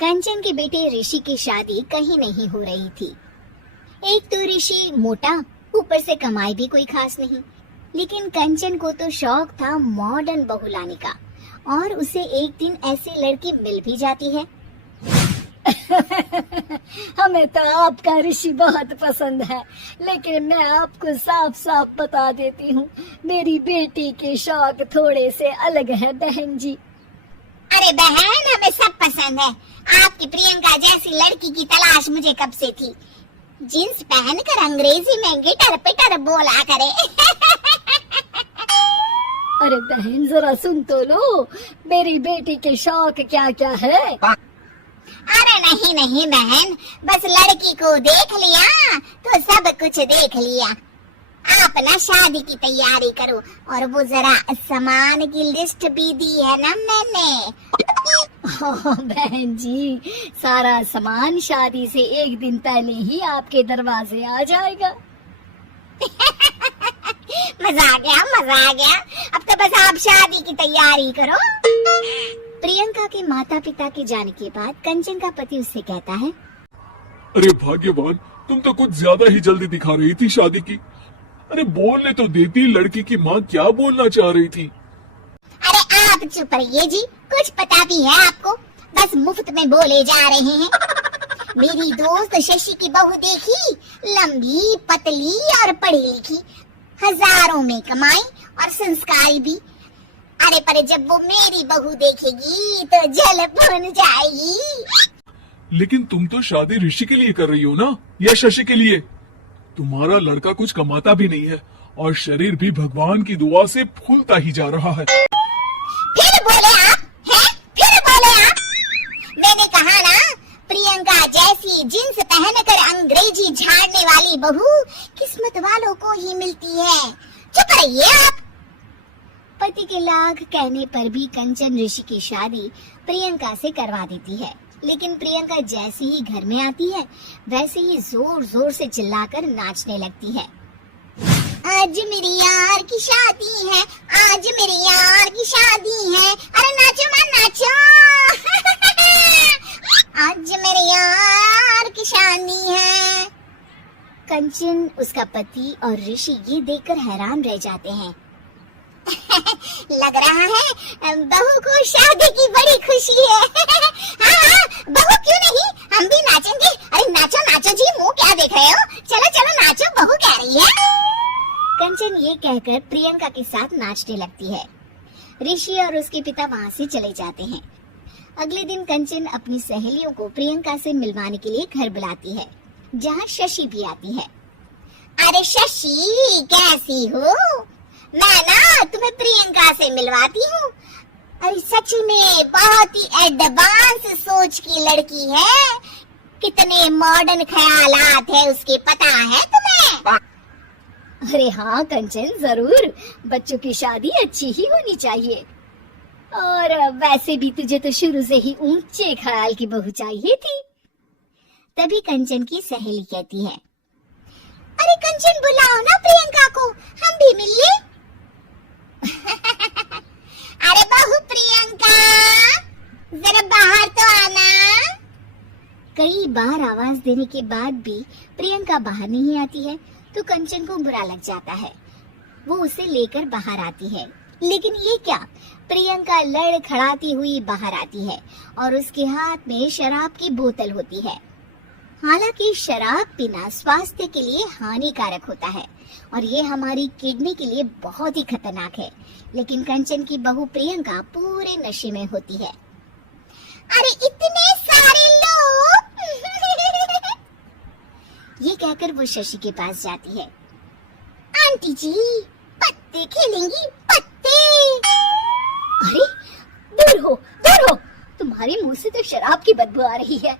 कंचन के बेटे ऋषि की शादी कहीं नहीं हो रही थी। एक तो ऋषि मोटा, ऊपर से कमाई भी कोई खास नहीं, लेकिन कंचन को तो शौक था मॉडर्न बहू लाने का, और उसे एक दिन ऐसी लड़की मिल भी जाती है। हमें तो आपका ऋषि बहुत पसंद है, लेकिन मैं आपको साफ साफ बता देती हूँ, मेरी बेटी के शौक थोड़े से अलग है बहन जी। अरे बहन, हमें सब पसंद है। आपकी प्रियंका जैसी लड़की की तलाश मुझे कब से थी। जींस पहनकर अंग्रेजी में गिटर पिटर बोला करे। अरे बहन, जरा सुन तो लो, मेरी बेटी के शौक क्या क्या है। अरे नहीं नहीं बहन, बस लड़की को देख लिया तो सब कुछ देख लिया। आप ना शादी की तैयारी करो, और वो जरा सामान की लिस्ट भी दी है ना मैंने। बहन जी, सारा सामान शादी से एक दिन पहले ही आपके दरवाजे आ जाएगा। मजा आ गया, मजा आ गया। अब तो बस आप शादी की तैयारी करो। प्रियंका के माता पिता के जाने के बाद कंचन का पति उससे कहता है, अरे भाग्यवान, तुम तो कुछ ज्यादा ही जल्दी दिखा रही थी शादी की। अरे बोलने तो देती, लड़की की माँ क्या बोलना चाह रही थी। अरे आप चुप रहिए जी, कुछ पता भी है आपको, बस मुफ्त में बोले जा रहे हैं। मेरी दोस्त शशि की बहू देखी, लंबी पतली और पढ़ी लिखी, हजारों में कमाई और संस्कारी भी। अरे पर जब वो मेरी बहू देखेगी तो जल भुन जाएगी। लेकिन तुम तो शादी ऋषि के लिए कर रही हो ना, या शशि के लिए? तुम्हारा लड़का कुछ कमाता भी नहीं है, और शरीर भी भगवान की दुआ से फूलता ही जा रहा है। फिर बोले आप, हैं? फिर बोले आप। मैंने कहा ना, प्रियंका जैसी जींस पहनकर अंग्रेजी झाड़ने वाली बहू किस्मत वालों को ही मिलती है। चुप रहिए आप। पति के लाख कहने पर भी कंचन ऋषि की शादी प्रियंका से करवा देती है, लेकिन प्रियंका जैसे ही घर में आती है वैसे ही जोर जोर से चिल्लाकर नाचने लगती है। आज मेरी यार की शादी है, आज मेरी यार की शादी है, अरे नाचो ना नाचो। आज मेरी यार की शादी है। कंचन, उसका पति और ऋषि ये देखकर हैरान रह जाते हैं। लग रहा है बहू को शादी की बड़ी खुशी है। हाँ, बहू क्यों नहीं, हम भी नाचेंगे। अरे नाचो नाचो जी, मुंह क्या देख रहे हो, चलो चलो नाचो, बहू कह रही है। कंचन ये कहकर प्रियंका के साथ नाचने लगती है। ऋषि और उसके पिता वहाँ से चले जाते हैं। अगले दिन कंचन अपनी सहेलियों को प्रियंका से मिलवाने के लिए घर बुलाती है, जहाँ शशि भी आती है। अरे शशि, कैसी हो? मैं ना तुम्हें प्रियंका से मिलवाती हूँ। अरे सच में बहुत ही एडवांस सोच की लड़की है, कितने मॉडर्न ख्यालात है उसके, पता है तुम्हें? अरे हाँ कंचन, जरूर, बच्चों की शादी अच्छी ही होनी चाहिए, और वैसे भी तुझे तो शुरू से ही ऊंचे ख्याल की बहू चाहिए थी। तभी कंचन की सहेली कहती है, अरे कंचन बुलाओ ना प्रियंका को, हम भी मिल लें। अरे बहू प्रियंका, जरा बाहर तो आना। कई बार आवाज देने के बाद भी प्रियंका बाहर नहीं आती है तो कंचन को बुरा लग जाता है। वो उसे लेकर बाहर आती है, लेकिन ये क्या, प्रियंका लड़खड़ाती हुई बाहर आती है और उसके हाथ में शराब की बोतल होती है। हालांकि शराब पीना स्वास्थ्य के लिए हानिकारक होता है और ये हमारी किडनी के लिए बहुत ही खतरनाक है, लेकिन कंचन की बहू प्रियंका पूरे नशे में होती है। अरे इतने सारे लोग। ये कहकर वो शशि के पास जाती है। आंटी जी, पत्ते खेलेंगी, पत्ते। अरे दूर हो, दूर हो, तुम्हारे मुंह से तो शराब की बदबू आ रही है।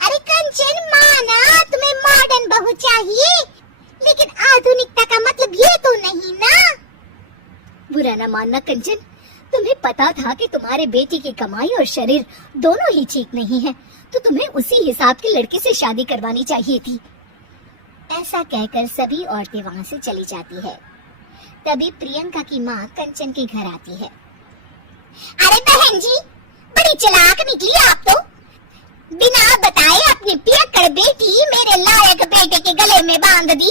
अरे कंचन, माना तुम्हें मॉडर्न बहू चाहिए, लेकिन आधुनिकता का मतलब ये तो नहीं ना। बुरा न मानना कंचन, तुम्हें पता था कि तुम्हारे बेटी की कमाई और शरीर दोनों ही ठीक नहीं है, तो तुम्हें उसी हिसाब की लड़की से शादी करवानी चाहिए थी। ऐसा कहकर सभी औरतें वहाँ से चली जाती है। तभी प्रियंका की माँ कंचन के घर आती है। अरे बहन जी, बड़ी चालाक निकली आप तो। बिना बताए अपनी पियक्कड़ बेटी मेरे लायक बेटे के गले में बांध दी।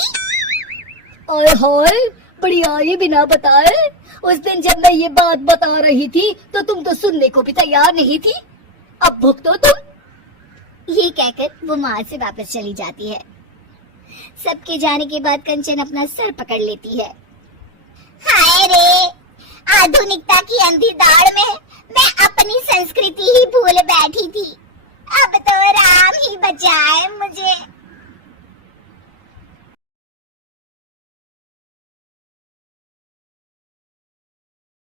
ओए होए, बड़ी आई बिना बताए। उस दिन जब मैं ये बात बता रही थी तो तुम तो सुनने को भी तैयार नहीं थी। अब भुगतो तुम। ये कहकर वो वहां से वापस चली जाती है। सबके जाने के बाद कंचन अपना सर पकड़ लेती है। हाय रे, आधुनिकता की अंधी दाड़ में मैं अपनी संस्कृति ही भूल बैठी थी। अब तो राम ही बचाए मुझे।